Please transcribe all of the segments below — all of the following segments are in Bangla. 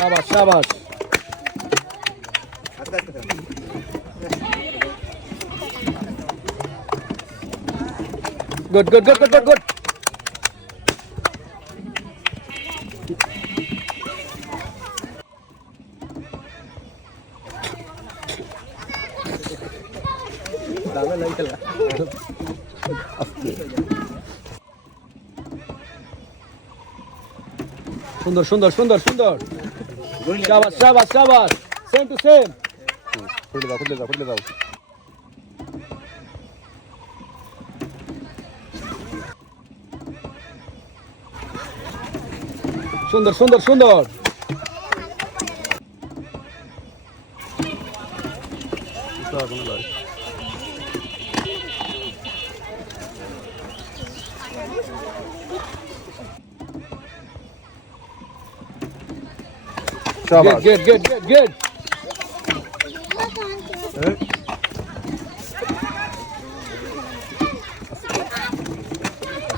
শাবাশ শাবাশ। Good good good good good good. সুন্দর সুন্দর সুন্দর সুন্দর। শাবাশ শাবাশ শাবাশ। Same to same. খুলে দাও খুলে দাও খুলে দাও। সুন্দর সুন্দর সুন্দর। শাবাশ। Good good good good.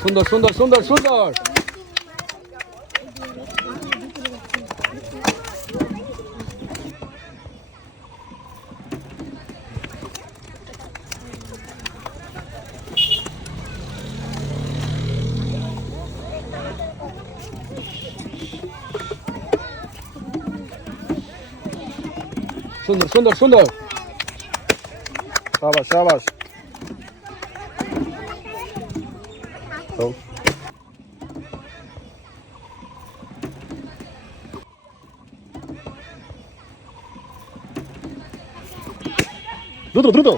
সুন্দর সুন্দর সুন্দর সুন্দর। সুন্দর সুন্দর সুন্দর। শাবাশ শাবাশ। তো দ্রুত দ্রুত।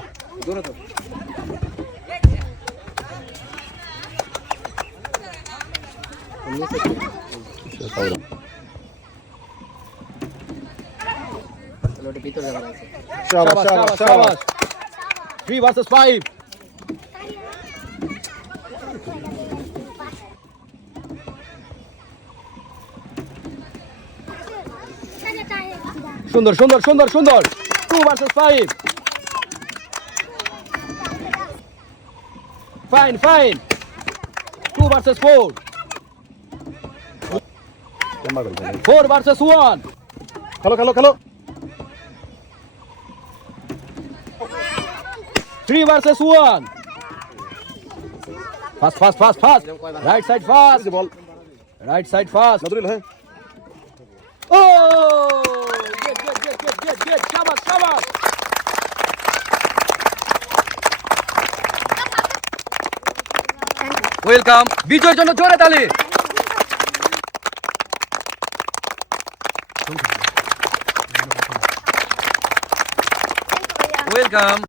শাবাশ শাবাশ শাবাশ। 3 versus 5. সুন্দর সুন্দর সুন্দর সুন্দর। 2 versus 5. Fine fine. 2 versus 4. 4 versus 1. খেলো খেলো খেলো। 3 versus 1. Fast fast fast fast. Right side fast. বল Right side fast. নজরুল। হ্যাঁ Oh! Good, good, good, good, good, good. Shabash, shabash. Welcome. বিজয়ের জন্য জোরে তালি। Welcome.